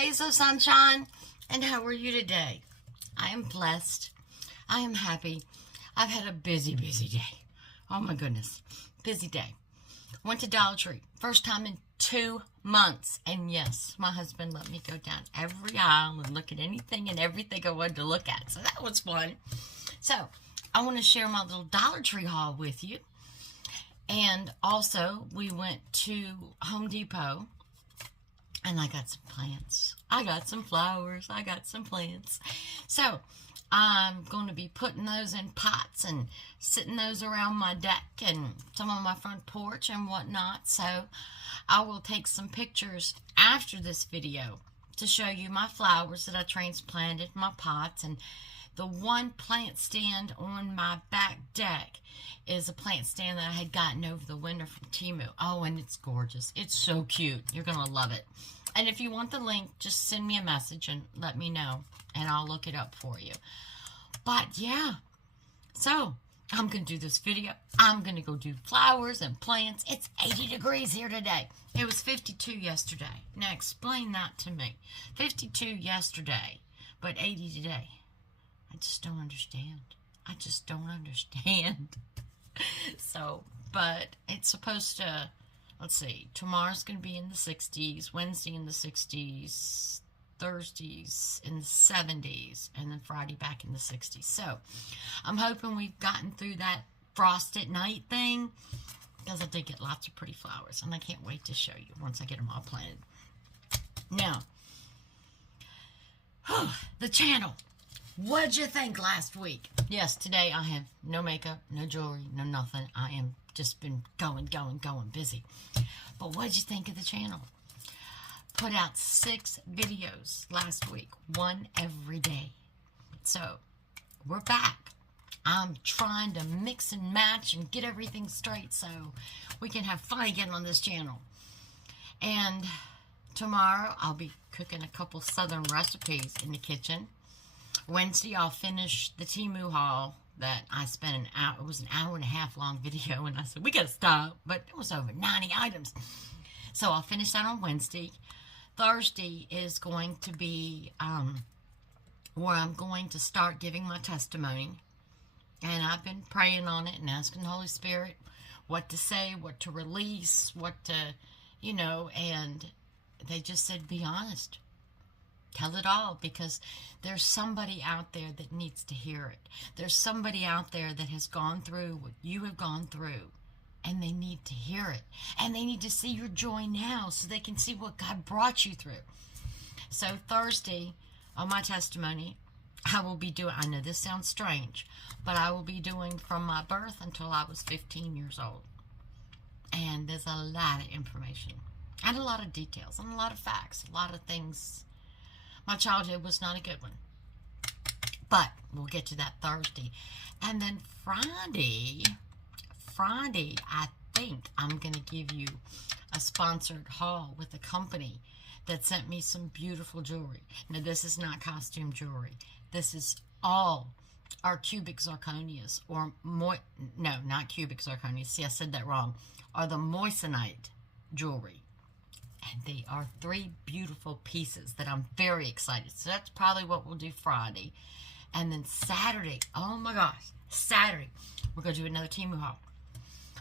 rays of sunshine. And how are you today? I am blessed. I am happy. I've had a busy day. Oh my goodness. Busy day. Went to Dollar Tree. First time in 2 months. And yes, my husband let me go down every aisle and look at anything and everything I wanted to look at. So that was fun. So I want to share my little Dollar Tree haul with you. And also, we went to Home Depot, and I got some plants. I got some flowers. I got some plants. So, I'm going to be putting those in pots and sitting those around my deck and some on my front porch and whatnot. So, I will take some pictures after this video to show you my flowers that I transplanted in my pots. And the one plant stand on my back deck is a plant stand that I had gotten over the winter from Temu. Oh, and it's gorgeous. It's so cute. You're going to love it. And if you want the link, just send me a message and let me know, and I'll look it up for you. But, yeah. So, I'm going to do this video. I'm going to go do flowers and plants. It's 80 degrees here today. It was 52 yesterday. Now, explain that to me. 52 yesterday, but 80 today. I just don't understand. I just don't understand. So, but it's supposed to, let's see, tomorrow's going to be in the 60s, Wednesday in the 60s, Thursdays in the 70s, and then Friday back in the 60s. So, I'm hoping we've gotten through that frost at night thing, because I did get lots of pretty flowers, and I can't wait to show you once I get them all planted. Now, the channel. What'd you think last week? Yes, today I have no makeup, no jewelry, no nothing. I am just been going, busy. But what'd you think of the channel? Put out 6 videos last week, 1 every day. So, we're back. I'm trying to mix and match and get everything straight so we can have fun again on this channel. And tomorrow I'll be cooking a couple southern recipes in the kitchen. Wednesday, I'll finish the Temu haul that I spent an hour. It was an hour and a half long video, and I said, we got to stop, but it was over 90 items. So I'll finish that on Wednesday. Thursday is going to be where I'm going to start giving my testimony. And I've been praying on it and asking the Holy Spirit what to say, what to release, what to, you know, and they just said, be honest. Tell it all, because there's somebody out there that needs to hear it. There's somebody out there that has gone through what you have gone through, and they need to hear it. And they need to see your joy now so they can see what God brought you through. So Thursday, on my testimony, I will be doing, I know this sounds strange, but I will be doing from my birth until I was 15 years old. And there's a lot of information, and a lot of details, and a lot of facts, a lot of things. My childhood was not a good one. But we'll get to that Thursday. And then Friday, I think I'm going to give you a sponsored haul with a company that sent me some beautiful jewelry. Now, this is not costume jewelry. This is all our cubic zirconias, or no, not cubic zirconias. See, I said that wrong. Are the moissanite jewelry. And they are 3 beautiful pieces that I'm very excited. So that's probably what we'll do Friday. And then Saturday, oh my gosh, Saturday, we're going to do another Temu haul.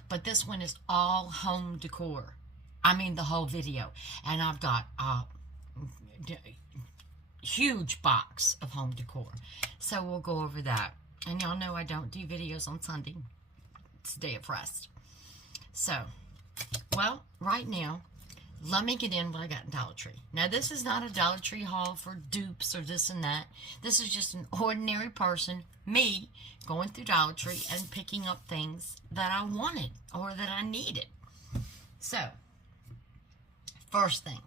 But this one is all home decor. I mean, the whole video. And I've got a huge box of home decor. So we'll go over that. And y'all know I don't do videos on Sunday. It's a day of rest. So, well, right now, let me get in what I got in Dollar Tree. Now, this is not a Dollar Tree haul for dupes or this and that. This is just an ordinary person, me, going through Dollar Tree and picking up things that I wanted or that I needed. So, first thing,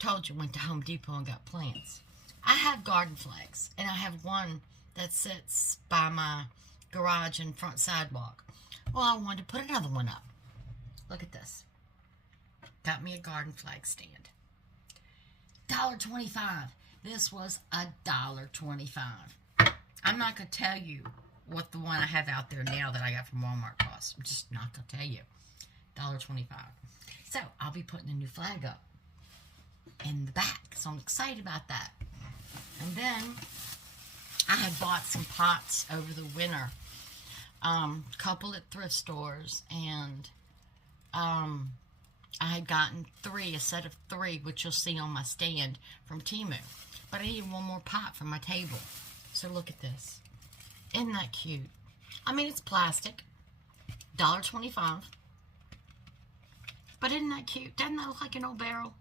told you went to Home Depot and got plants. I have garden flags, and I have one that sits by my garage and front sidewalk. Well, I wanted to put another one up. Look at this. Got me a garden flag stand. $1.25. This was $1.25. I'm not going to tell you what the one I have out there now that I got from Walmart costs. I'm just not going to tell you. $1.25. So, I'll be putting a new flag up. in the back. So I'm excited about that. And then I had bought some pots over the winter. Couple at thrift stores, and I had gotten a set of 3, which you'll see on my stand from Temu. But I needed one more pot for my table. So look at this. Isn't that cute? I mean, it's plastic. $1.25. But isn't that cute? Doesn't that look like an old barrel?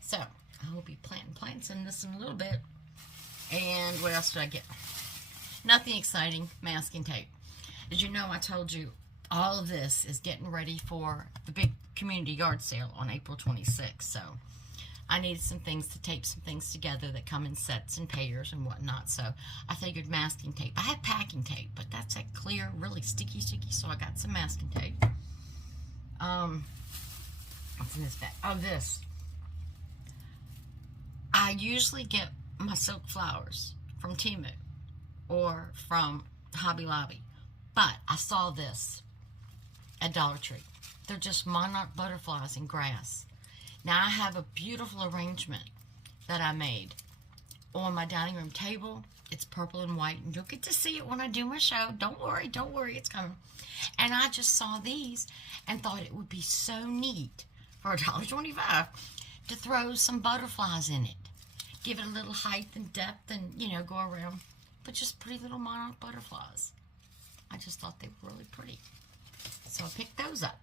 So, I will be planting plants in this in a little bit. And what else did I get? Nothing exciting. Masking tape. As you know, I told you all of this is getting ready for the big community yard sale on April 26th. So I needed some things to tape some things together that come in sets and pairs and whatnot. So I figured masking tape. I had packing tape, but that's that clear, really sticky. So I got some masking tape. What's in this bag? Oh, this. I usually get my silk flowers from Temu or from Hobby Lobby. But I saw this at Dollar Tree. They're just monarch butterflies in grass. Now I have a beautiful arrangement that I made on my dining room table. It's purple and white, and you'll get to see it when I do my show. Don't worry, it's coming. And I just saw these and thought it would be so neat for $1.25 to throw some butterflies in it. Give it a little height and depth and, go around. But just pretty little monarch butterflies. I just thought they were really pretty. So I picked those up.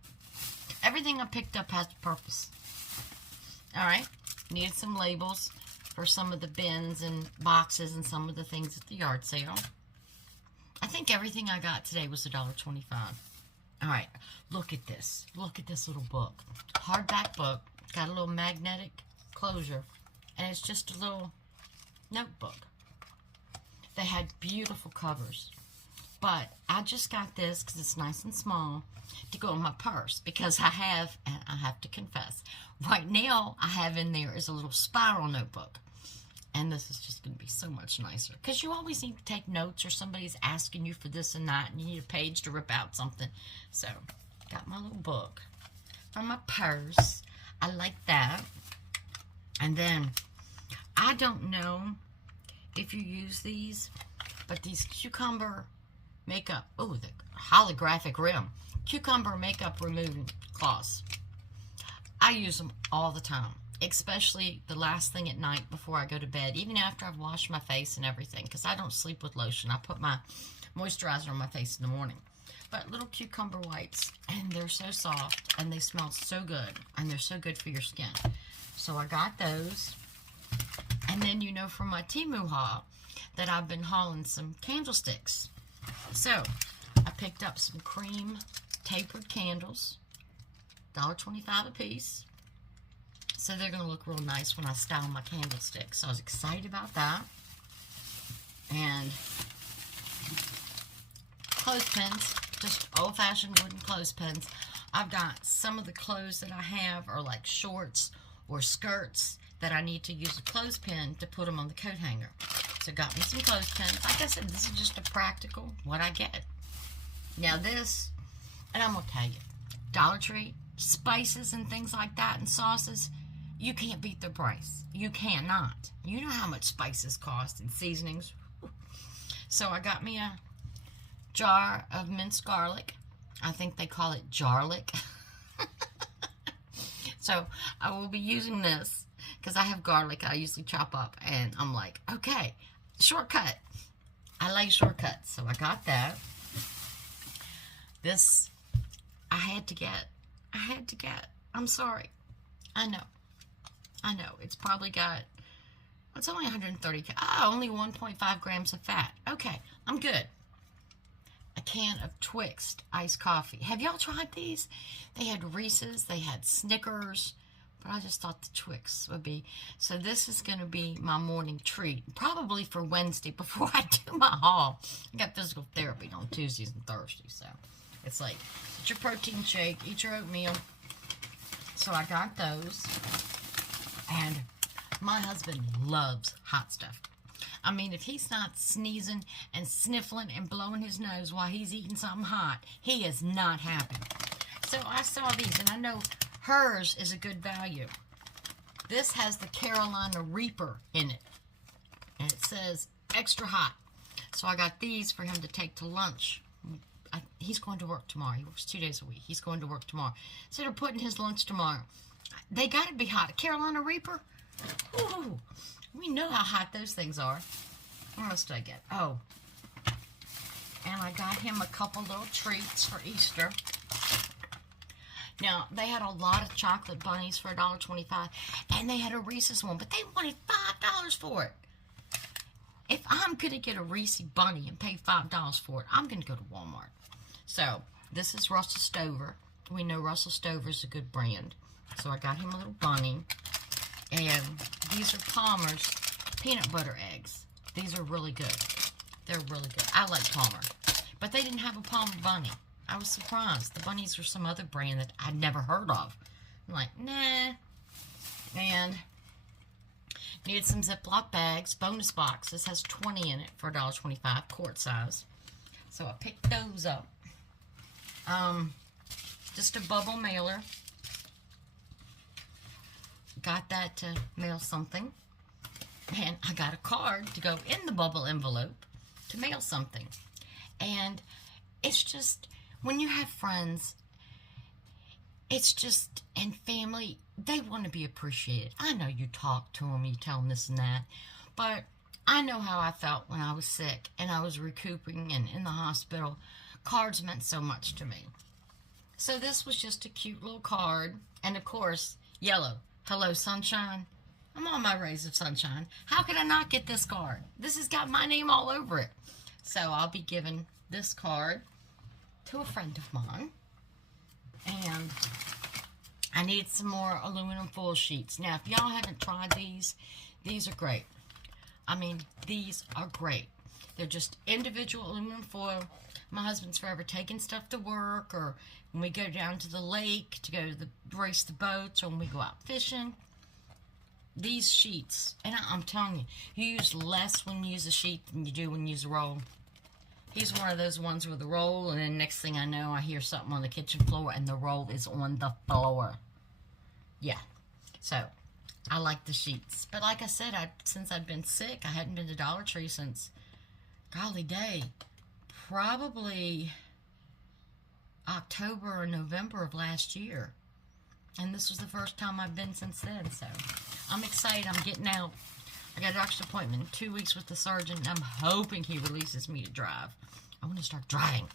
Everything I picked up has a purpose. Alright, needed some labels for some of the bins and boxes and some of the things at the yard sale. I think everything I got today was $1.25. Alright, look at this. Look at this little book. Hardback book. Got a little magnetic closure. And it's just a little notebook. They had beautiful covers. But I just got this because it's nice and small to go in my purse. Because I have, and I have to confess, right now I have in there is a little spiral notebook. And this is just going to be so much nicer. Because you always need to take notes or somebody's asking you for this and that. And you need a page to rip out something. So, got my little book from my purse. I like that. And then, I don't know if you use these, but these cucumber makeup, the holographic rim, cucumber makeup removing cloths. I use them all the time, especially the last thing at night before I go to bed, even after I've washed my face and everything, because I don't sleep with lotion. I put my moisturizer on my face in the morning. But little cucumber wipes, and they're so soft, and they smell so good, and they're so good for your skin. So I got those. And then from my Temu haul that I've been hauling some candlesticks. So I picked up some cream tapered candles, $1.25 a piece. So they're going to look real nice when I style my candlesticks. So I was excited about that. And clothespins, just old-fashioned wooden clothespins. I've got some of the clothes that I have are like shorts or skirts that I need to use a clothespin to put them on the coat hanger. So got me some clothespins. Like I said, this is just a practical what I get. Now this, and I'm going to tell you, Dollar Tree, spices and things like that and sauces, you can't beat the price. You cannot. You know how much spices cost and seasonings. So I got me a jar of minced garlic. I think they call it jarlic. So I will be using this because I have garlic I usually chop up, and I'm like, okay, shortcut. I like shortcuts, so I got that. This I had to get. I'm sorry. I know. It's probably got, it's only 130, only 1.5 grams of fat. Okay, I'm good. A can of Twixt iced coffee. Have y'all tried these? They had Reese's, they had Snickers, but I just thought the Twix would be. So this is going to be my morning treat, probably for Wednesday before I do my haul. I got physical therapy on Tuesdays and Thursdays, so it's like, eat your protein shake, eat your oatmeal. So I got those, and my husband loves hot stuff. I mean, if he's not sneezing and sniffling and blowing his nose while he's eating something hot, he is not happy. So I saw these, and I know hers is a good value. This has the Carolina Reaper in it. And it says extra hot. So I got these for him to take to lunch. He's going to work tomorrow. He works 2 days a week. He's going to work tomorrow. So they're putting his lunch tomorrow. They got to be hot. Carolina Reaper? Ooh, we know how hot those things are. What else did I get? Oh, and I got him a couple little treats for Easter. Now, they had a lot of chocolate bunnies for $1.25, and they had a Reese's one, but they wanted $5 for it. If I'm going to get a Reese bunny and pay $5 for it, I'm going to go to Walmart. So, this is Russell Stover. We know Russell Stover is a good brand. So, I got him a little bunny. And these are Palmer's peanut butter eggs. These are really good. They're really good. I like Palmer. But they didn't have a Palmer bunny. I was surprised. The bunnies were some other brand that I'd never heard of. I'm like, nah. And needed some Ziploc bags. Bonus box. This has 20 in it for $1.25, quart size. So I picked those up. Just a bubble mailer. Got that to mail something. And I got a card to go in the bubble envelope to mail something. And it's just, when you have friends, it's just, and family, they want to be appreciated. I know you talk to them, you tell them this and that, but I know how I felt when I was sick and I was recouping and in the hospital. Cards meant so much to me. So this was just a cute little card. And of course, yellow. Hello, sunshine. I'm on my rays of sunshine. How could I not get this card? This has got my name all over it. So I'll be giving this card to a friend of mine. And I need some more aluminum foil sheets. Now, if y'all haven't tried these are great. I mean, these are great. They're just individual aluminum foil. My husband's forever taking stuff to work, or when we go down to the lake to go to race the boats, or when we go out fishing. These sheets, and I'm telling you, you use less when you use a sheet than you do when you use a roll. He's one of those ones with a roll, and then next thing I know, I hear something on the kitchen floor, and the roll is on the floor. Yeah, so I like the sheets. But like I said, since I've been sick, I hadn't been to Dollar Tree since, golly day, probably October or November of last year. And this was the first time I've been since then, so I'm excited. I'm getting out. I got a doctor's appointment in 2 weeks with the surgeon, and I'm hoping he releases me to drive. I want to start driving.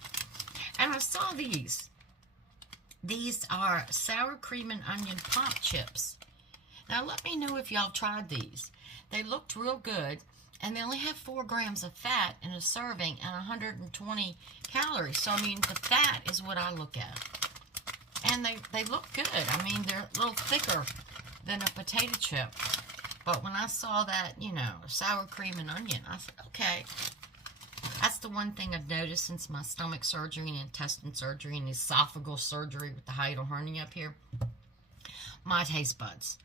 And I saw these. These are sour cream and onion pop chips. Now, let me know if y'all tried these. They looked real good, and they only have 4 grams of fat in a serving and 120 calories. So, I mean, the fat is what I look at. And they look good. I mean, they're a little thicker than a potato chip. But when I saw that, you know, sour cream and onion, I said, okay. That's the one thing I've noticed since my stomach surgery and intestine surgery and esophageal surgery with the hiatal hernia up here. My taste buds.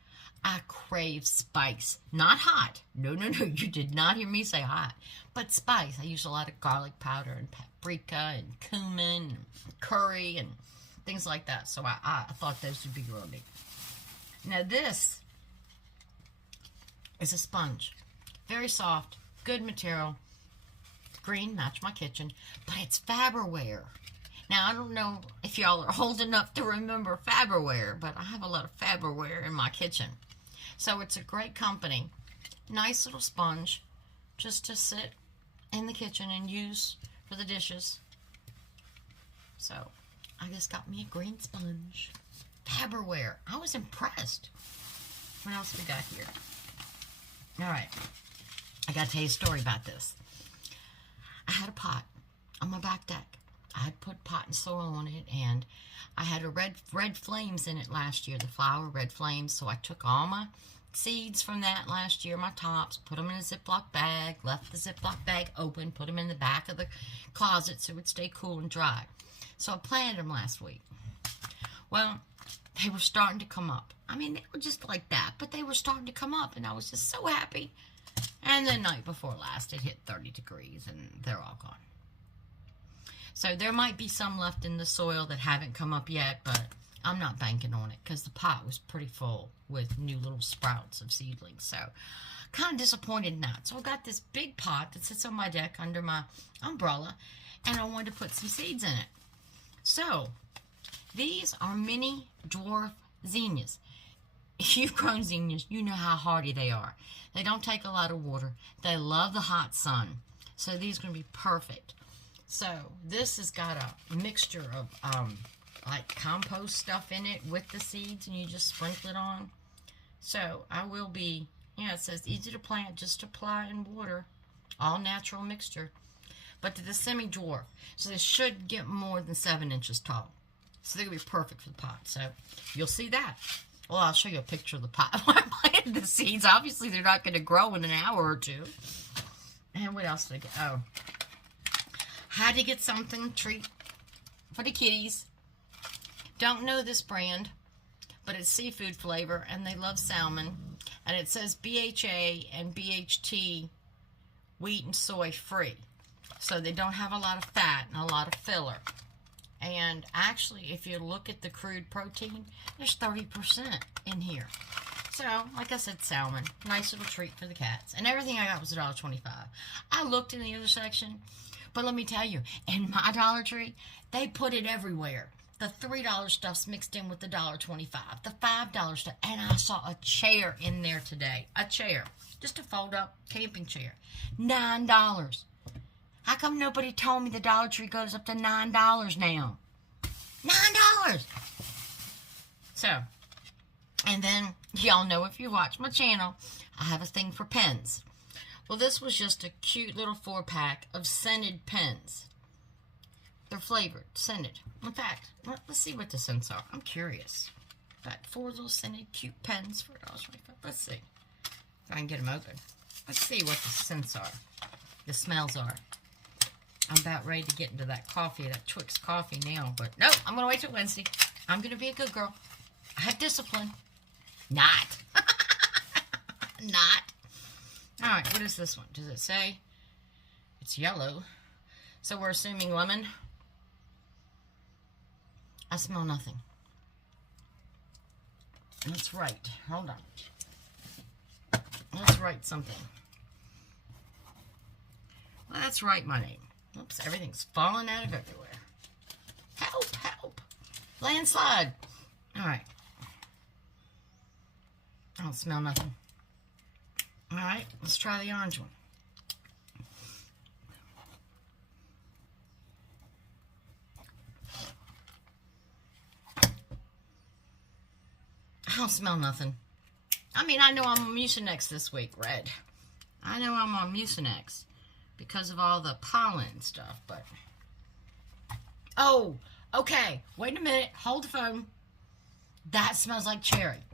I crave spice. Not hot. No, you did not hear me say hot. But spice. I use a lot of garlic powder and paprika and cumin and curry and things like that. So I thought those would be real neat. Now this is a sponge. Very soft. Good material. Green, match my kitchen. But it's Faberware. Now I don't know if y'all are old enough to remember Faberware, but I have a lot of Faberware in my kitchen. So it's a great company. Nice little sponge. Just to sit in the kitchen and use for the dishes. So I just got me a green sponge. Faberware. I was impressed. What else we got here? Alright. I got to tell you a story about this. I had a pot on my back deck. I had put pot and soil on it, and I had a red flames in it last year. The flower red flames. So I took all my seeds from that last year, my tops, put them in a Ziploc bag, left the Ziploc bag open, put them in the back of the closet so it would stay cool and dry. So I planted them last week. Well, they were starting to come up. I mean, they were just like that, but they were starting to come up, and I was just so happy. And the night before last, it hit 30 degrees, and they're all gone. So there might be some left in the soil that haven't come up yet, but I'm not banking on it because the pot was pretty full with new little sprouts of seedlings. So, kind of disappointed in that. So, I got this big pot that sits on my deck under my umbrella, and I wanted to put some seeds in it. So, these are mini dwarf zinnias. If you've grown zinnias, you know how hardy they are. They don't take a lot of water. They love the hot sun. So these are going to be perfect. So this has got a mixture of like compost stuff in it with the seeds, and you just sprinkle it on. So I will be, it says easy to plant, just apply and water. All natural mixture. But to the semi-dwarf. So they should get more than 7 inches tall. So they're going to be perfect for the pot. So you'll see that. Well, I'll show you a picture of the pot where I planted the seeds. Obviously, they're not going to grow in an hour or two. And what else did I get? Oh. Had to get something, treat for the kitties. Don't know this brand, but it's seafood flavor, and they love salmon. And it says BHA and BHT wheat and soy free. So they don't have a lot of fat and a lot of filler. And actually, if you look at the crude protein, there's 30% in here. So, like I said, salmon. Nice little treat for the cats. And everything I got was $1.25. I looked in the other section, but let me tell you, in my Dollar Tree, they put it everywhere. The $3 stuff's mixed in with the $1.25. The $5 stuff. And I saw a chair in there today. A chair. Just a fold-up camping chair. $9. How come nobody told me the Dollar Tree goes up to $9 now? $9! So, and then, y'all know if you watch my channel, I have a thing for pens. Well, this was just a cute little 4-pack of scented pens. They're flavored, scented. In fact, let's see what the scents are. I'm curious. Got 4 little scented cute pens for $1.25. Let's see if I can get them open. Let's see what the scents are. The smells are. I'm about ready to get into that coffee, that Twix coffee now. But no, I'm going to wait till Wednesday. I'm going to be a good girl. I have discipline. Not. Not. All right, what is this one? Does it say? It's yellow. So we're assuming lemon. I smell nothing. Let's write. Hold on. Let's write something. Let's write my name. Oops, everything's falling out of everywhere. Help, help. Landslide. All right. I don't smell nothing. All right, let's try the orange one. I don't smell nothing. I mean, I know I'm on Mucinex this week, red. I know I'm on Mucinex because of all the pollen stuff, but... Oh, okay. Wait a minute. Hold the phone. That smells like cherry.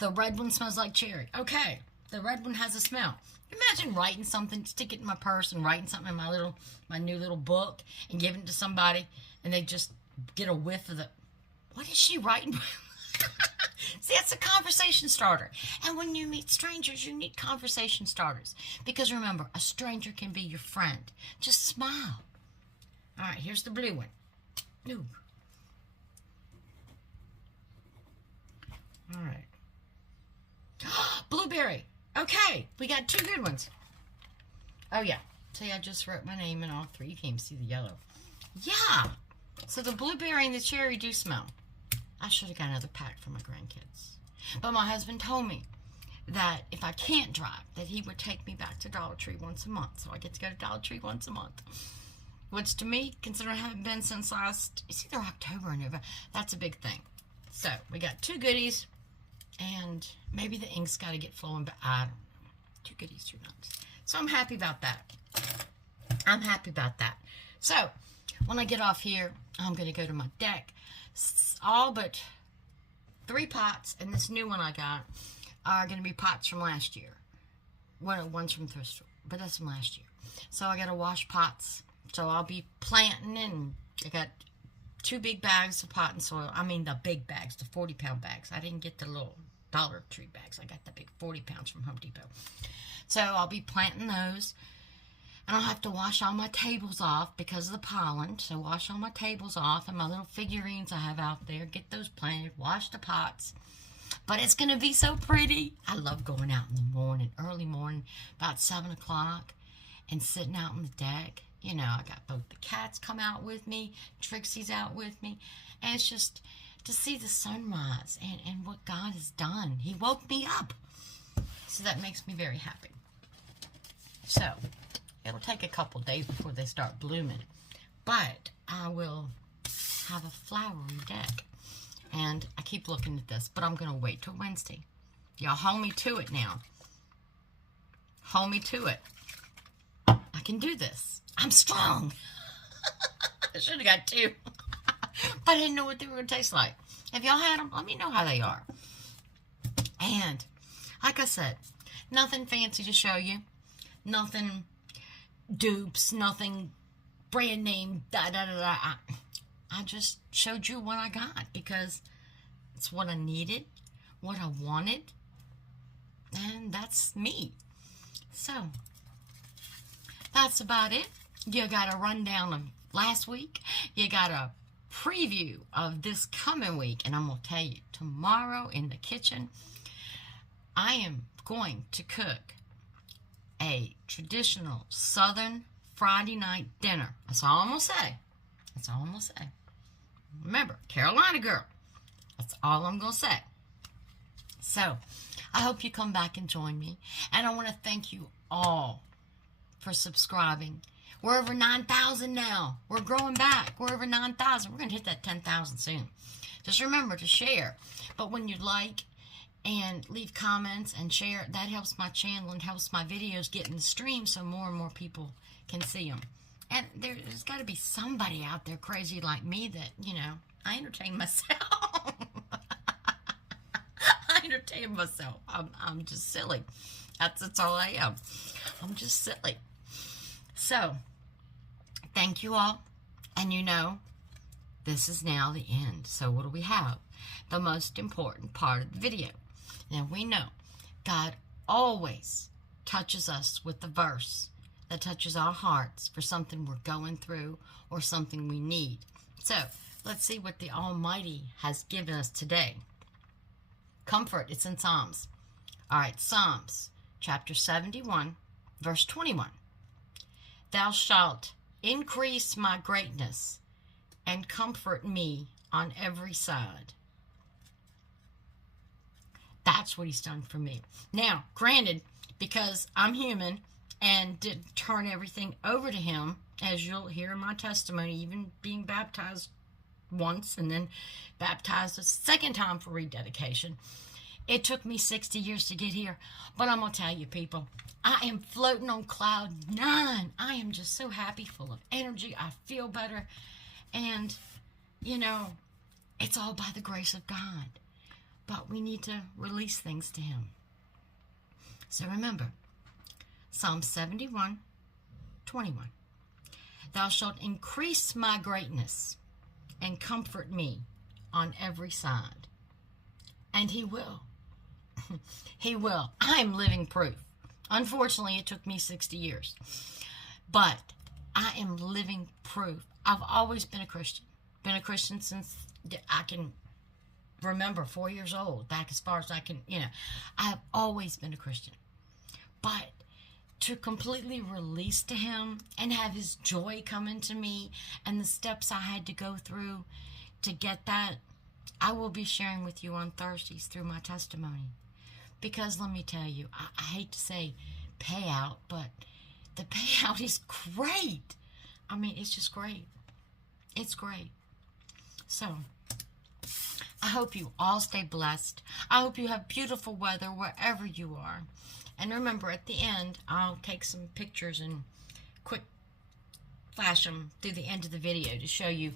The red one smells like cherry. Okay. The red one has a smell. Imagine writing something, stick it in my purse and writing something in my new little book and giving it to somebody, and they just get a whiff of the... What is she writing? See, that's a conversation starter. And when you meet strangers, you need conversation starters. Because remember, a stranger can be your friend. Just smile. All right, here's the blue one. Ooh. All right. Blueberry. Okay, we got 2 good ones. Oh, yeah. See, I just wrote my name in all 3. You can't even see the yellow. Yeah. So the blueberry and the cherry do smell. I should have got another pack for my grandkids. But my husband told me that if I can't drive, that he would take me back to Dollar Tree once a month. So I get to go to Dollar Tree once a month. Which to me, considering I haven't been since it's either October or November, that's a big thing. So we got 2 goodies, and maybe the ink's got to get flowing, but I don't know. 2 goodies, 2 nuts. So I'm happy about that. I'm happy about that. So when I get off here, I'm going to go to my deck. All but 3 pots, and this new one I got are going to be pots from last year. One's from thrift store, but that's from last year. So I got to wash pots. So I'll be planting, and I got 2 big bags of pot and soil. I mean the big bags, the 40-pound bags. I didn't get the little Dollar Tree bags. I got the big 40 pounds from Home Depot. So I'll be planting those. I don't have to wash all my tables off because of the pollen. So wash all my tables off and my little figurines I have out there. Get those planted. Wash the pots. But it's going to be so pretty. I love going out in the morning, early morning, about 7 o'clock, and sitting out on the deck. You know, I got both the cats come out with me. Trixie's out with me. And it's just to see the sunrise and what God has done. He woke me up. So that makes me very happy. So it'll take a couple days before they start blooming. But I will have a flowery deck. And I keep looking at this, but I'm going to wait till Wednesday. Y'all hold me to it now. Hold me to it. I can do this. I'm strong. I should have got 2. But I didn't know what they were going to taste like. If y'all had them, let me know how they are. And, like I said, nothing fancy to show you. Nothing dupes. Nothing brand name. I just showed you what I got because it's what I needed, what I wanted, and that's me. So, that's about it. You got a rundown of last week. You got a preview of this coming week, and I'm going to tell you, tomorrow in the kitchen, I am going to cook a traditional Southern Friday night dinner. That's all I'm going to say. That's all I'm going to say. Remember, Carolina girl. That's all I'm going to say. So, I hope you come back and join me. And I want to thank you all for subscribing. We're over 9,000 now. We're growing back. We're over 9,000. We're going to hit that 10,000 soon. Just remember to share. But when you like and leave comments and share, that helps my channel and helps my videos get in the stream so more and more people can see them. And there's got to be somebody out there crazy like me that, you know, I entertain myself. I entertain myself. I'm just silly. That's all I am. I'm just silly. So, thank you all. And you know, this is now the end. So what do we have? The most important part of the video. Now we know God always touches us with the verse that touches our hearts for something we're going through or something we need. So, let's see what the Almighty has given us today. Comfort, it's in Psalms. All right, Psalms chapter 71, verse 21. Thou shalt increase my greatness and comfort me on every side. That's what he's done for me. Now, granted, because I'm human and didn't turn everything over to him, as you'll hear in my testimony, even being baptized once and then baptized a second time for rededication. It took me 60 years to get here, but I'm going to tell you, people, I am floating on cloud 9. I am just so happy, full of energy. I feel better, and, you know, it's all by the grace of God, but we need to release things to him. So remember, Psalm 71, 21. Thou shalt increase my greatness and comfort me on every side. And he will. He will. I'm living proof. Unfortunately, it took me 60 years. But I am living proof. I've always been a Christian. Been a Christian since I can remember, 4 years old. Back as far as I can, you know. I have always been a Christian. But to completely release to him and have his joy come into me and the steps I had to go through to get that, I will be sharing with you on Thursdays through my testimony. Because let me tell you, I hate to say payout, but the payout is great. I mean, it's just great. It's great. So, I hope you all stay blessed. I hope you have beautiful weather wherever you are. And remember, at the end, I'll take some pictures and quick flash them through the end of the video to show you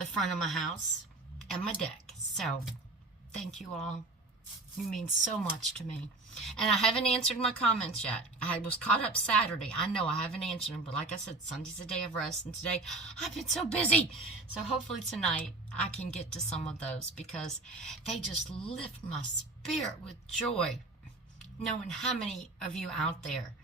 the front of my house and my deck. So, thank you all. You mean so much to me. And I haven't answered my comments yet. I was caught up Saturday. I know I haven't answered them, but like I said, Sunday's a day of rest, and today I've been so busy. So hopefully tonight I can get to some of those because they just lift my spirit with joy, knowing how many of you out there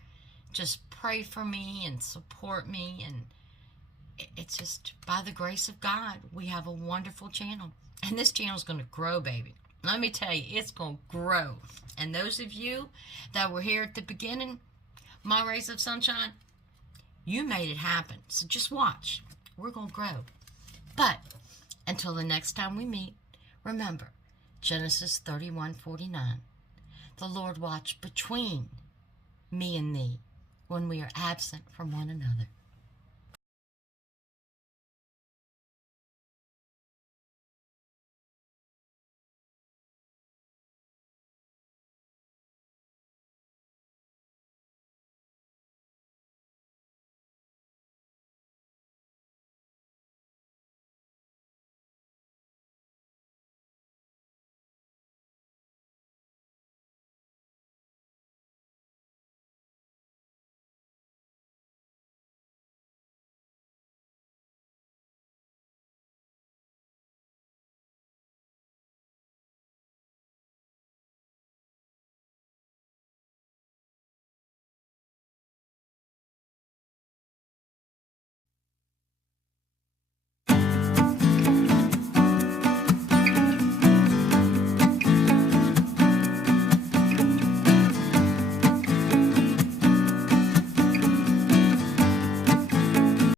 just pray for me and support me. And it's just by the grace of God, we have a wonderful channel. And this channel is going to grow, baby. Let me tell you, it's going to grow. And those of you that were here at the beginning, my rays of sunshine, you made it happen. So just watch. We're going to grow. But until the next time we meet, remember, Genesis 31:49. The Lord watched between me and thee when we are absent from one another.